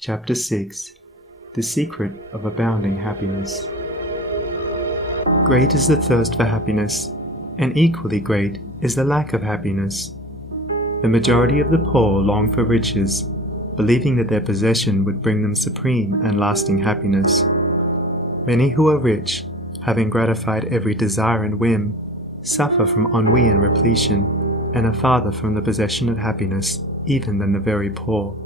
Chapter 6. The Secret of Abounding Happiness. Great is the thirst for happiness, and equally great is the lack of happiness. The majority of the poor long for riches, believing that their possession would bring them supreme and lasting happiness. Many who are rich, having gratified every desire and whim, suffer from ennui and repletion, and are farther from the possession of happiness even than the very poor.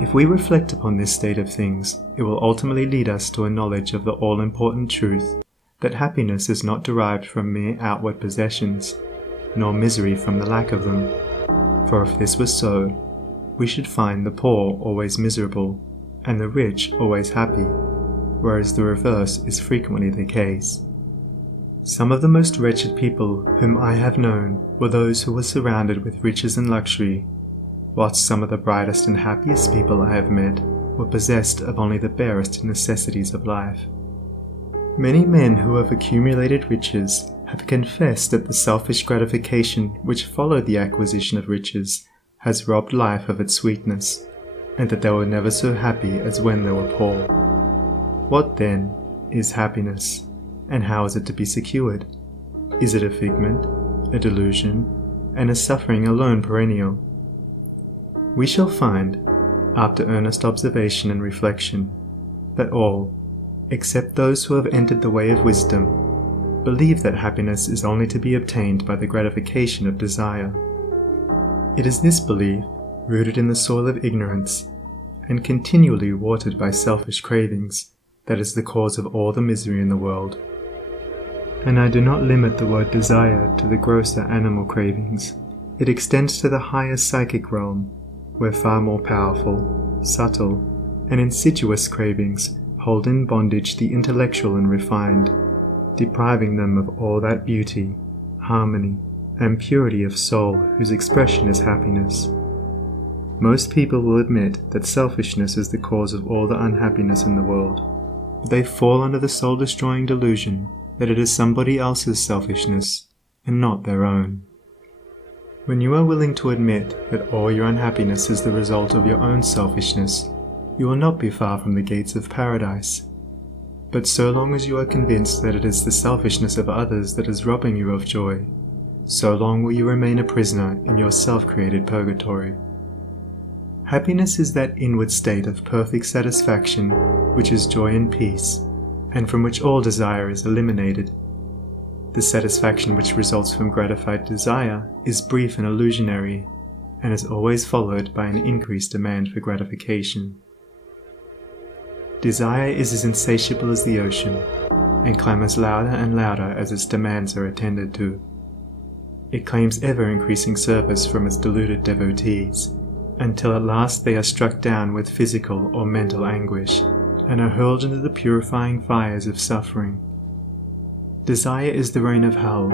If we reflect upon this state of things, it will ultimately lead us to a knowledge of the all-important truth that happiness is not derived from mere outward possessions, nor misery from the lack of them. For if this were so, we should find the poor always miserable, and the rich always happy, whereas the reverse is frequently the case. Some of the most wretched people whom I have known were those who were surrounded with riches and luxury, whilst some of the brightest and happiest people I have met were possessed of only the barest necessities of life. Many men who have accumulated riches have confessed that the selfish gratification which followed the acquisition of riches has robbed life of its sweetness, and that they were never so happy as when they were poor. What then is happiness, and how is it to be secured? Is it a figment, a delusion, and is suffering alone perennial? We shall find, after earnest observation and reflection, that all, except those who have entered the way of wisdom, believe that happiness is only to be obtained by the gratification of desire. It is this belief, rooted in the soil of ignorance, and continually watered by selfish cravings, that is the cause of all the misery in the world. And I do not limit the word desire to the grosser animal cravings. It extends to the higher psychic realm, where far more powerful, subtle, and insidious cravings hold in bondage the intellectual and refined, depriving them of all that beauty, harmony, and purity of soul whose expression is happiness. Most people will admit that selfishness is the cause of all the unhappiness in the world, but they fall under the soul-destroying delusion that it is somebody else's selfishness and not their own. When you are willing to admit that all your unhappiness is the result of your own selfishness, you will not be far from the gates of paradise. But so long as you are convinced that it is the selfishness of others that is robbing you of joy, so long will you remain a prisoner in your self-created purgatory. Happiness is that inward state of perfect satisfaction which is joy and peace, and from which all desire is eliminated. The satisfaction which results from gratified desire is brief and illusionary, and is always followed by an increased demand for gratification. Desire is as insatiable as the ocean, and clamours louder and louder as its demands are attended to. It claims ever-increasing service from its deluded devotees, until at last they are struck down with physical or mental anguish, and are hurled into the purifying fires of suffering. Desire is the reign of hell,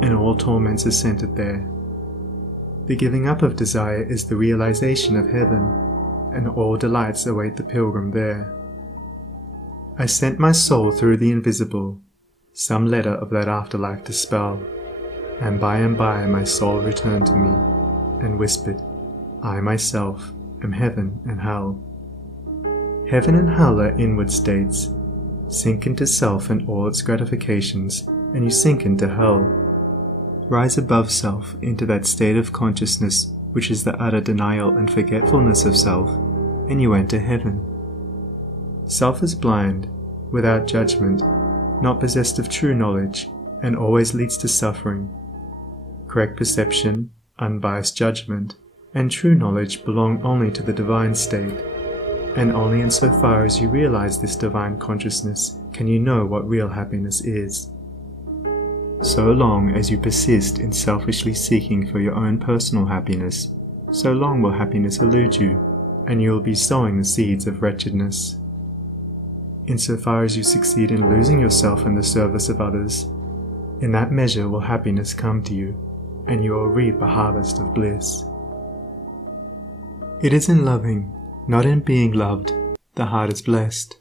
and all torments are centered there. The giving up of desire is the realization of heaven, and all delights await the pilgrim there. I sent my soul through the invisible, some letter of that afterlife to spell, and by my soul returned to me, and whispered, I myself am heaven and hell. Heaven and hell are inward states. Sink into self and all its gratifications, and you sink into hell. Rise above self into that state of consciousness which is the utter denial and forgetfulness of self, and you enter heaven. Self is blind, without judgment, not possessed of true knowledge, and always leads to suffering. Correct perception, unbiased judgment, and true knowledge belong only to the divine state, and only insofar as you realize this divine consciousness can you know what real happiness is. So long as you persist in selfishly seeking for your own personal happiness, so long will happiness elude you, and you will be sowing the seeds of wretchedness. Insofar as you succeed in losing yourself in the service of others, in that measure will happiness come to you, and you will reap a harvest of bliss. It is in loving, not in being loved, the heart is blessed.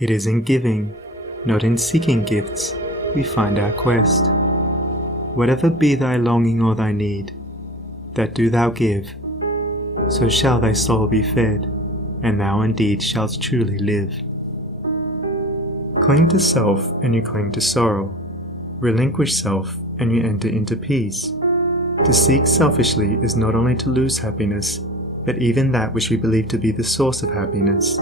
It is in giving, not in seeking gifts, we find our quest. Whatever be thy longing or thy need, that do thou give, so shall thy soul be fed, and thou indeed shalt truly live. Cling to self, and you cling to sorrow. Relinquish self, and you enter into peace. To seek selfishly is not only to lose happiness, but even that which we believe to be the source of happiness.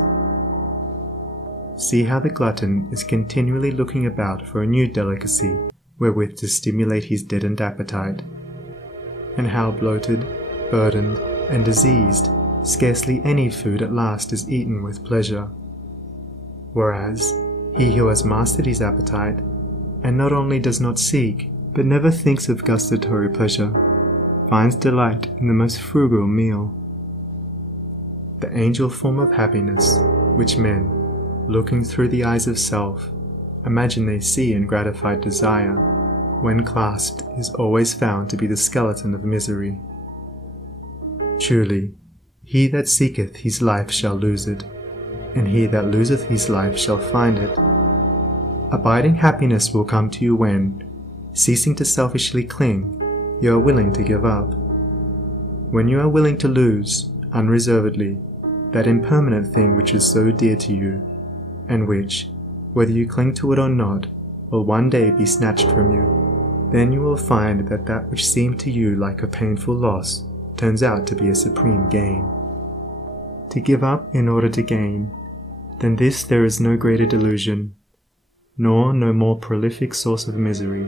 See how the glutton is continually looking about for a new delicacy wherewith to stimulate his deadened appetite, and how bloated, burdened, and diseased, scarcely any food at last is eaten with pleasure. Whereas, he who has mastered his appetite, and not only does not seek, but never thinks of gustatory pleasure, finds delight in the most frugal meal. The angel form of happiness, which men, looking through the eyes of self, imagine they see in gratified desire, when clasped is always found to be the skeleton of misery. Truly, he that seeketh his life shall lose it, and he that loseth his life shall find it. Abiding happiness will come to you when, ceasing to selfishly cling, you are willing to give up. When you are willing to lose, unreservedly, that impermanent thing which is so dear to you, and which, whether you cling to it or not, will one day be snatched from you, then you will find that that which seemed to you like a painful loss turns out to be a supreme gain. To give up in order to gain, than this there is no greater delusion, nor no more prolific source of misery.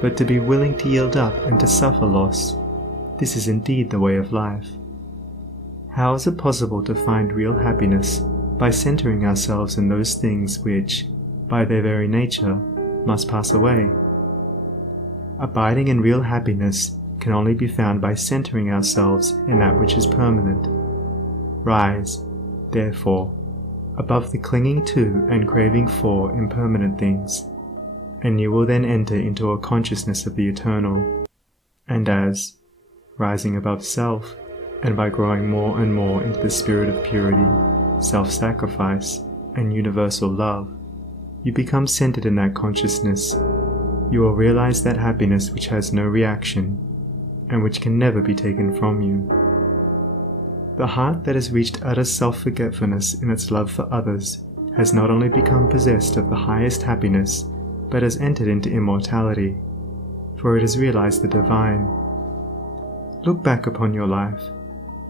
But to be willing to yield up and to suffer loss, this is indeed the way of life. How is it possible to find real happiness by centering ourselves in those things which, by their very nature, must pass away? Abiding in real happiness can only be found by centering ourselves in that which is permanent. Rise, therefore, above the clinging to and craving for impermanent things, and you will then enter into a consciousness of the eternal. And as, rising above self, and by growing more and more into the spirit of purity, self-sacrifice, and universal love, you become centered in that consciousness, you will realize that happiness which has no reaction, and which can never be taken from you. The heart that has reached utter self-forgetfulness in its love for others has not only become possessed of the highest happiness, but has entered into immortality, for it has realized the divine. Look back upon your life,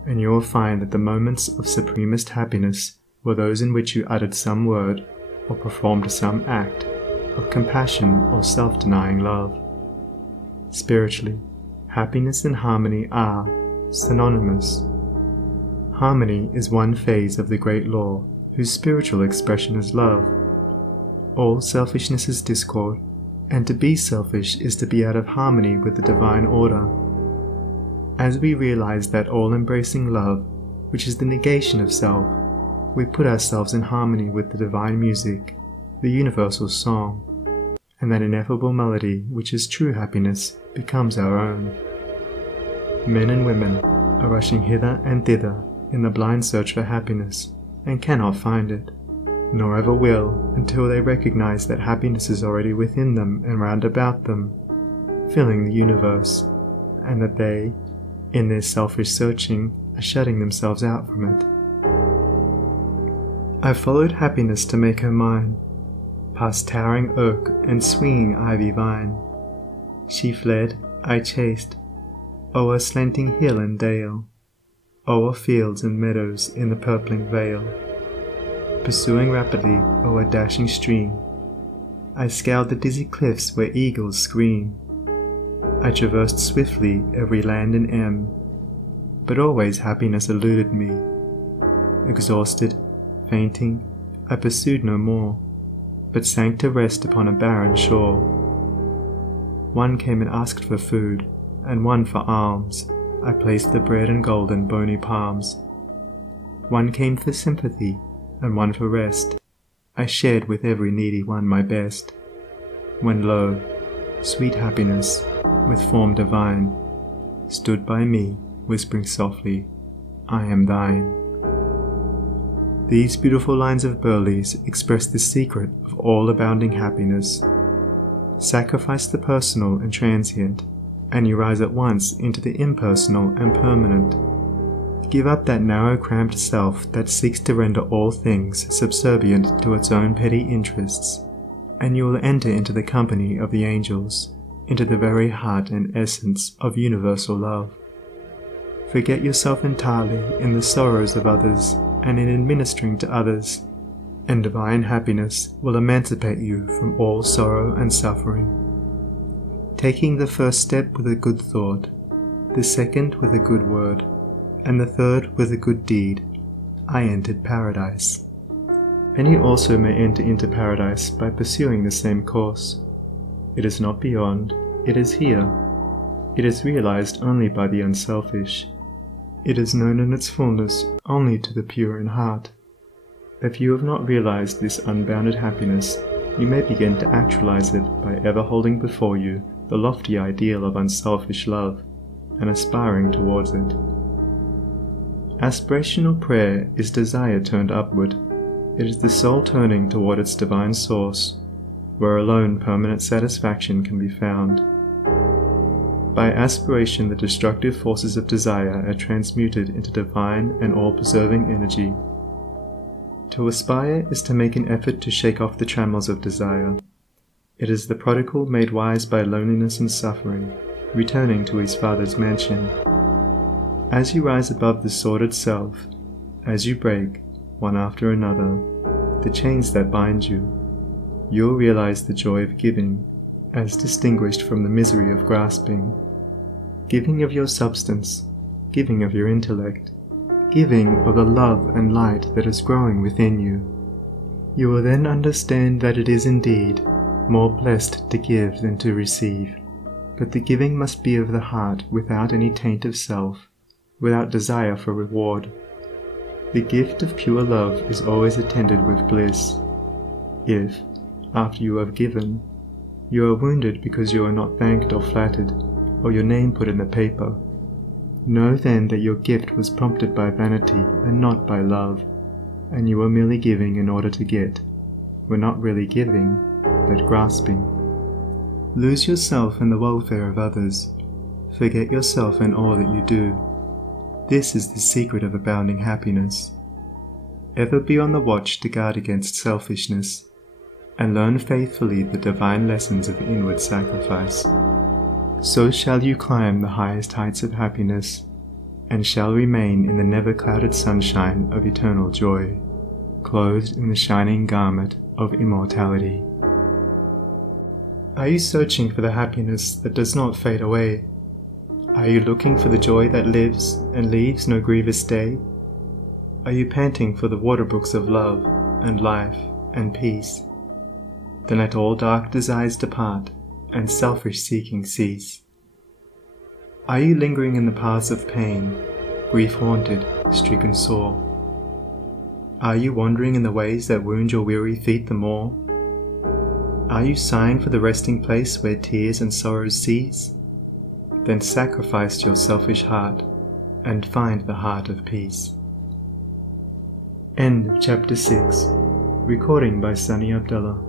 and you will find that the moments of supremest happiness were those in which you uttered some word, or performed some act, of compassion or self-denying love. Spiritually, happiness and harmony are synonymous. Harmony is one phase of the great law, whose spiritual expression is love. All selfishness is discord, and to be selfish is to be out of harmony with the divine order. As we realize that all-embracing love, which is the negation of self, we put ourselves in harmony with the divine music, the universal song, and that ineffable melody which is true happiness becomes our own. Men and women are rushing hither and thither in the blind search for happiness, and cannot find it, nor ever will until they recognize that happiness is already within them and round about them, filling the universe, and that they, in their selfish searching, are shutting themselves out from it. I followed happiness to make her mine, past towering oak and swinging ivy vine. She fled, I chased, o'er slanting hill and dale, o'er fields and meadows in the purpling vale. Pursuing rapidly o'er dashing stream, I scaled the dizzy cliffs where eagles scream. I traversed swiftly every land and em, but always happiness eluded me. Exhausted, fainting, I pursued no more, but sank to rest upon a barren shore. One came and asked for food, and one for alms. I placed the bread and gold in bony palms. One came for sympathy, and one for rest. I shared with every needy one my best. When lo, sweet happiness, with form divine, stood by me, whispering softly, I am thine. These beautiful lines of Burleigh's express the secret of all abounding happiness. Sacrifice the personal and transient, and you rise at once into the impersonal and permanent. Give up that narrow, cramped self that seeks to render all things subservient to its own petty interests, and you will enter into the company of the angels, into the very heart and essence of universal love. Forget yourself entirely in the sorrows of others and in administering to others, and divine happiness will emancipate you from all sorrow and suffering. Taking the first step with a good thought, the second with a good word, and the third with a good deed, I entered paradise. And you also may enter into paradise by pursuing the same course. It is not beyond, it is here. It is realized only by the unselfish. It is known in its fullness only to the pure in heart. If you have not realized this unbounded happiness, you may begin to actualize it by ever holding before you the lofty ideal of unselfish love, and aspiring towards it. Aspirational prayer is desire turned upward. It is the soul turning toward its divine source, where alone permanent satisfaction can be found. By aspiration, the destructive forces of desire are transmuted into divine and all-preserving energy. To aspire is to make an effort to shake off the trammels of desire. It is the prodigal made wise by loneliness and suffering, returning to his Father's mansion. As you rise above the sordid self, as you break, one after another, the chains that bind you, you'll realize the joy of giving, as distinguished from the misery of grasping. Giving of your substance, giving of your intellect, giving of the love and light that is growing within you. You will then understand that it is indeed more blessed to give than to receive, but the giving must be of the heart without any taint of self, without desire for reward. The gift of pure love is always attended with bliss. If, after you have given, you are wounded because you are not thanked or flattered, or your name put in the paper, know then that your gift was prompted by vanity and not by love, and you were merely giving in order to get, were not really giving, but grasping. Lose yourself in the welfare of others. Forget yourself in all that you do. This is the secret of abounding happiness. Ever be on the watch to guard against selfishness, and learn faithfully the divine lessons of inward sacrifice. So shall you climb the highest heights of happiness, and shall remain in the never-clouded sunshine of eternal joy, clothed in the shining garment of immortality. Are you searching for the happiness that does not fade away? Are you looking for the joy that lives and leaves no grievous day? Are you panting for the waterbrooks of love and life and peace? Then let all dark desires depart and selfish seeking cease. Are you lingering in the paths of pain, grief-haunted, stricken sore? Are you wandering in the ways that wound your weary feet the more? Are you sighing for the resting place where tears and sorrows cease? Then sacrifice your selfish heart and find the heart of peace. End of Chapter 6. Recording by Sonnie Abdalla.